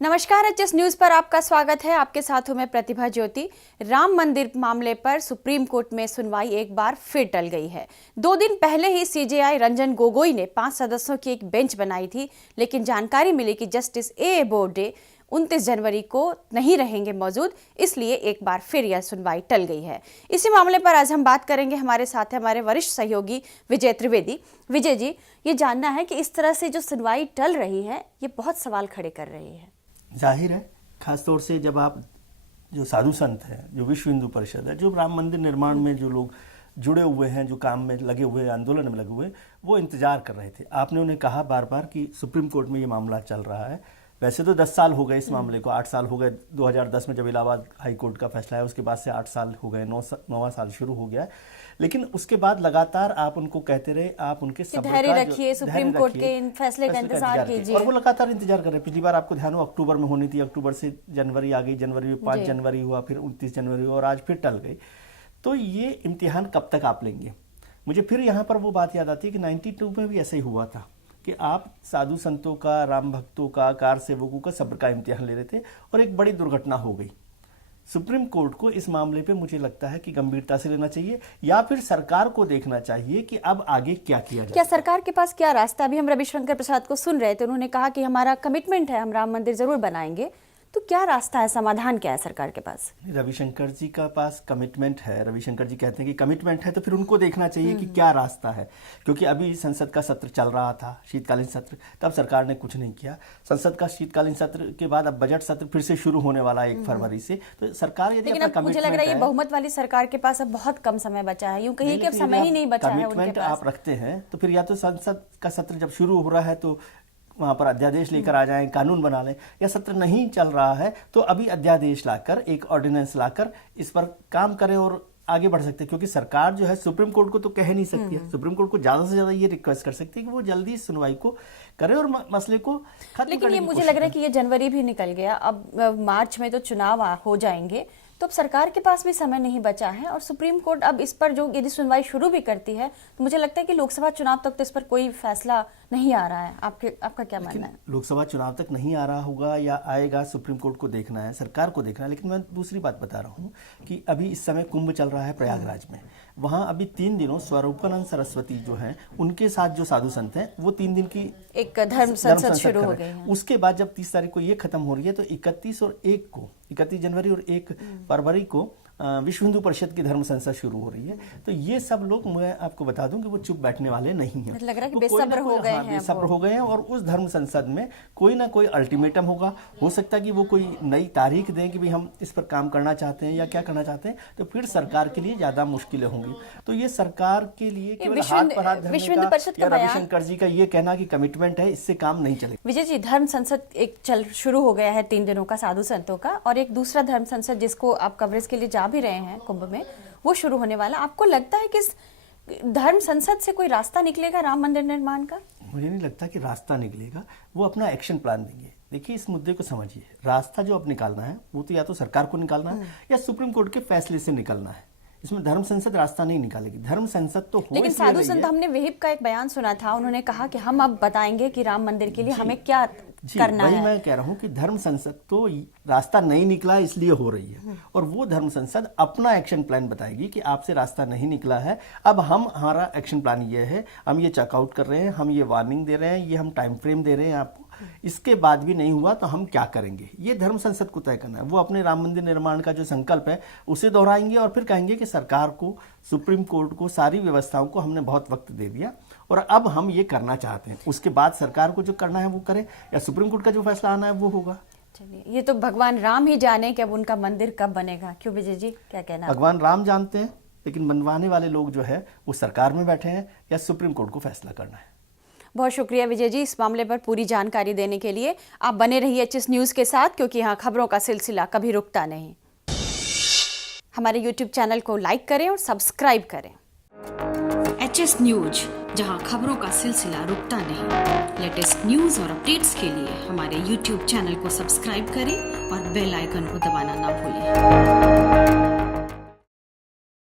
नमस्कार, HS news पर आपका स्वागत है। आपके साथ हूं मैं प्रतिभा ज्योति। राम मंदिर मामले पर सुप्रीम कोर्ट में सुनवाई एक बार फिर टल गई है। 2 दिन पहले ही सीजेआई रंजन गोगोई ने 5 सदस्यों की एक बेंच बनाई थी, लेकिन जानकारी मिली कि जस्टिस ए बोबडे 29 जनवरी को नहीं रहेंगे मौजूद, इसलिए एक बार फिर यह सुनवाई टल गई है। इसी मामले पर आज हम बात करेंगे। हमारे साथ है हमारे वरिष्ठ सहयोगी विजय त्रिवेदी। विजय जी, ये जानना है कि इस तरह से जो सुनवाई टल रही है, ये बहुत सवाल खड़े कर रही है। जाहिर है, खासतौर से जब आप जो साधु संत हैं, जो विश्व हिंदू परिषद है, जो राम मंदिर निर्माण में जो लोग जुड़े हुए हैं, जो काम में लगे हुए, आंदोलन में लगे हुए, वो इंतजार कर रहे थे। आपने उन्हें कहा बार बार कि सुप्रीम कोर्ट में ये मामला चल रहा है। वैसे तो 10 साल हो गए इस मामले को, 8 साल हो गए 2010 में जब इलाहाबाद हाई कोर्ट का फैसला है, उसके बाद से 8 साल हो गए, 9वां साल शुरू हो गया है। लेकिन उसके बाद लगातार आप उनको कहते रहे, आप उनके धैर्य रखिए, सुप्रीम कोर्ट के इन फैसले का इंतजार कीजिए, और वो लगातार इंतजार कर रहे हैं। पिछली बार आपको ध्यान हो, अक्टूबर में होनी थी, अक्टूबर से जनवरी आ गई, जनवरी में 5 जनवरी हुआ, फिर 29 जनवरी हुआ और आज फिर टल गई। तो ये इम्तिहान कब तक आप लेंगे? मुझे फिर यहाँ पर वो बात याद आती है कि 92 में भी ऐसा ही हुआ था कि आप साधु संतों का, राम भक्तों का, कार सेवकों का सब्र का इम्तिहान ले रहे थे और एक बड़ी दुर्घटना हो गई। सुप्रीम कोर्ट को इस मामले पे मुझे लगता है कि गंभीरता से लेना चाहिए, या फिर सरकार को देखना चाहिए कि अब आगे क्या किया जाए। क्या सरकार के पास क्या रास्ता? अभी हम रविशंकर प्रसाद को सुन रहे थे, उन्होंने कहा कि हमारा कमिटमेंट है, हम राम मंदिर जरूर बनाएंगे। तो क्या रास्ता है, समाधान क्या है सरकार के पास? रविशंकर जी का पास कमिटमेंट है। रविशंकर जी कहते हैं कि कमिटमेंट है, तो फिर उनको देखना चाहिए कि क्या रास्ता है। क्योंकि अभी संसद का सत्र चल रहा था, शीतकालीन सत्र, तब सरकार ने कुछ नहीं किया। संसद का शीतकालीन सत्र के बाद अब बजट सत्र फिर से शुरू होने वाला है 1 फरवरी से। तो सरकार यदि लेकिन अब मुझे लग रहा है ये बहुमत वाली सरकार के पास अब बहुत कम समय बचा है, यूं कहिए कि अब समय ही नहीं बचा है उनके कमिटमेंट पास। आप रखते हैं तो फिर या तो संसद का सत्र जब शुरू हो रहा है तो वहां पर अध्यादेश लेकर आ जाएं, कानून बना लें, या सत्र नहीं चल रहा है तो अभी अध्यादेश लाकर, एक ऑर्डिनेंस लाकर इस पर काम करें और आगे बढ़ सकते हैं। क्योंकि सरकार जो है सुप्रीम कोर्ट को तो कह नहीं सकती है। सुप्रीम कोर्ट को ज्यादा से ज्यादा ये रिक्वेस्ट कर सकती है कि वो जल्दी सुनवाई को करे और मसले को खत्म। लेकिन ये मुझे लग रहा है कि ये जनवरी भी निकल गया, अब मार्च में तो चुनाव हो जाएंगे, तो अब सरकार के पास भी समय नहीं बचा है। और सुप्रीम कोर्ट अब इस पर जो यदि सुनवाई शुरू भी करती है तो मुझे लगता है कि लोकसभा चुनाव तक तो इस पर कोई फैसला नहीं आ रहा है। आपका क्या मानना है? लोकसभा चुनाव तक नहीं आ रहा होगा या आएगा, सुप्रीम कोर्ट को देखना है, सरकार को देखना है। लेकिन मैं दूसरी बात बता रहा हूँ कि अभी इस समय कुंभ चल रहा है प्रयागराज में। वहां अभी 3 दिनों स्वरूपानंद सरस्वती जो हैं, उनके साथ जो साधु संत हैं, वो 3 दिन की एक धर्म संसद शुरू हो गई है। उसके बाद जब 30 तारीख को ये खत्म हो रही है तो 31 जनवरी और 1 फरवरी को विश्व हिंदू परिषद की धर्म संसद शुरू हो रही है। तो ये सब लोग, मैं आपको बता दूं कि वो चुप बैठने वाले नहीं हैं। लग रहा है कि बेसब्र हो गए हैं। बेसब्र हो गए हैं और उस धर्म संसद में कोई ना कोई अल्टीमेटम होगा। हो सकता है कि वो कोई नई तारीख दें कि भाई हम इस पर काम करना चाहते हैं या क्या करना चाहते हैं, तो फिर सरकार के लिए ज्यादा मुश्किलें होंगी। तो ये सरकार के लिए केवल हाथ पर हाथ धरने का या रविशंकर जी का ये कहना कि कमिटमेंट है, इससे काम नहीं चलेगा। विजय जी, धर्म संसद एक शुरू हो गया है 3 दिनों का साधु संतों का, और एक दूसरा धर्म संसद जिसको आप कवरेज के लिए जा भी रहे हैं कुंभ में, वो शुरू होने वाला। आपको लगता है कि इस धर्म संसद से कोई रास्ता निकलेगा राम मंदिर निर्माण का? मुझे नहीं लगता कि रास्ता निकलेगा। वो अपना एक्शन प्लान देंगे। देखिए, इस मुद्दे को समझिए, रास्ता जो अब निकालना है वो तो या तो सरकार को निकालना है या सुप्रीम कोर्ट के फैसले से निकलना है। इसमें धर्म संसद रास्ता नहीं निकालेगी। धर्म संसद तो हो, लेकिन साधु संत, हमने विहिप का एक बयान सुना था, उन्होंने कहा कि हम अब बताएंगे कि राम मंदिर के लिए हमें क्या करना है। मैं कह रहा हूं कि धर्म संसद तो रास्ता नहीं निकला इसलिए हो रही है, और वो धर्म संसद अपना एक्शन प्लान बताएगी कि आपसे रास्ता नहीं निकला है, अब हमारा एक्शन प्लान ये है, हम ये चेकआउट कर रहे हैं, हम ये वार्निंग दे रहे हैं, ये हम टाइम फ्रेम दे रहे हैं आपको, इसके बाद भी नहीं हुआ तो हम क्या करेंगे। ये धर्म संसद को तय करना है। वो अपने राम मंदिर निर्माण का जो संकल्प है उसे दोहराएंगे और फिर कहेंगे कि सरकार को, सुप्रीम कोर्ट को, सारी व्यवस्थाओं को हमने बहुत वक्त दे दिया और अब हम ये करना चाहते हैं। उसके बाद सरकार को जो करना है वो करे, या सुप्रीम कोर्ट का जो फैसला आना है वो होगा। चलिए, ये तो भगवान राम ही जाने कि अब उनका मंदिर कब बनेगा। क्यों विजय जी, क्या कहना है? भगवान राम जानते हैं, लेकिन बनवाने वाले लोग जो है वो सरकार में बैठे हैं या सुप्रीम कोर्ट को फैसला करना है। बहुत शुक्रिया विजय जी इस मामले पर पूरी जानकारी देने के लिए। आप बने रहिए एचएस न्यूज के साथ, क्योंकि यहाँ खबरों का सिलसिला कभी रुकता नहीं। हमारे यूट्यूब चैनल को लाइक करें और सब्सक्राइब करें। एचएस न्यूज, जहां खबरों का सिलसिला रुकता नहीं। लेटेस्ट न्यूज और अपडेट्स के लिए हमारे यूट्यूब चैनल को सब्सक्राइब करें और बेल आइकन को दबाना ना भूलें।